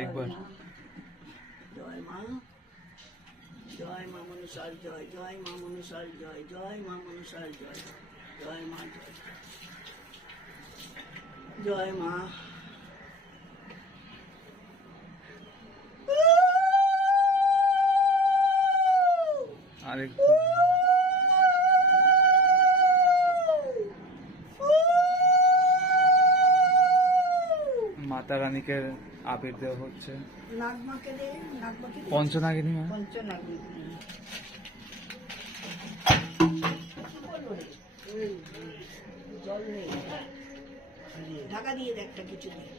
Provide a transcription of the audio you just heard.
আরেকবার। জয় মা, জয় মা মনসার জয়, জয় মা মনসার জয়, জয় মা মনসার জয়, জয় মা জয়, জয় মা। আরেকবার মাতা রানীকে আবির দেওয়া হচ্ছে। নাগমাকে দে, নাগমাকে দে। পঞ্চনাগিনী মা, পঞ্চনাগিনী। জল নেই, ঢাকা দিয়ে দে একটা কিছু দিয়ে।